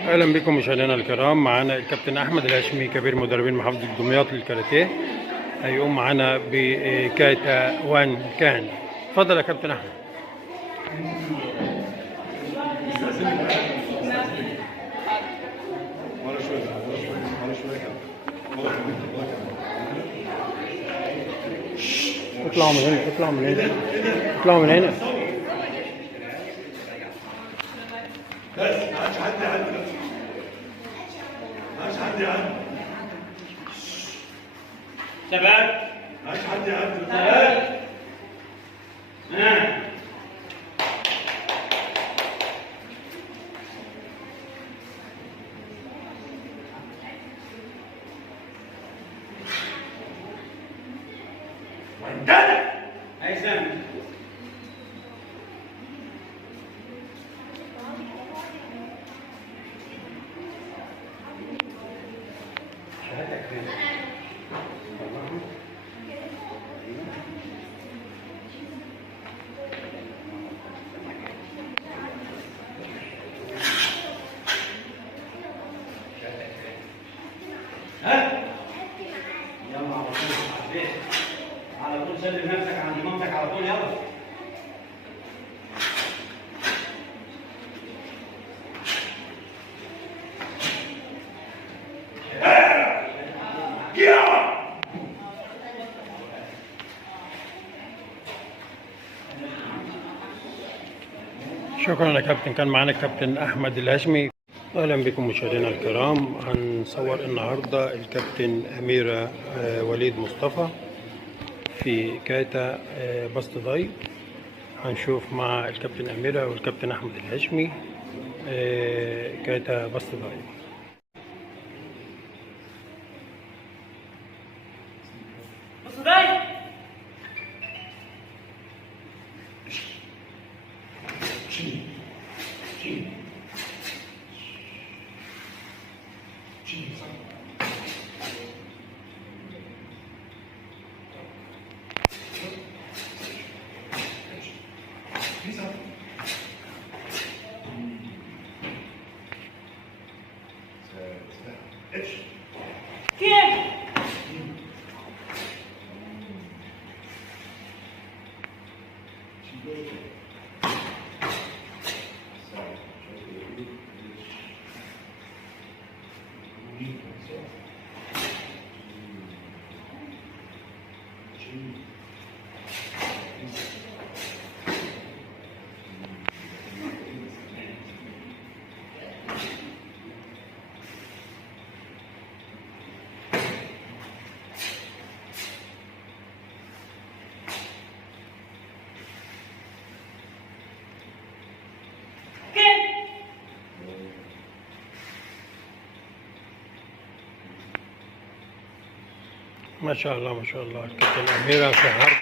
اهلا بكم مشاهدينا الكرام. معانا الكابتن احمد الهاشمي كبير مدربين محافظه دمياط للكاراتيه، هيقوم معانا بكاتا وان كان. اتفضل يا كابتن احمد. اطلعوا من هنا، اطلعوا من هنا، اطلعوا من هنا. بس ما عادش حد يعدي، ما عادش حد يعدي شباب، ما عادش حد يعدي شباب. وانتدى هيثم، يلا على طول على طول، سلم نفسك عند مامتك على طول. يلا شكرا يا كابتن. كان معانا الكابتن احمد الهاشمي. اهلا بكم مشاهدينا الكرام. هنصور النهارده الكابتن اميره وليد مصطفى في كاتا بسط ضي. هنشوف مع الكابتن اميره والكابتن احمد الهاشمي كاتا بسط ضي. بص داي. كيف؟ ما شاء الله ما شاء الله. الكابتن اميره في حرب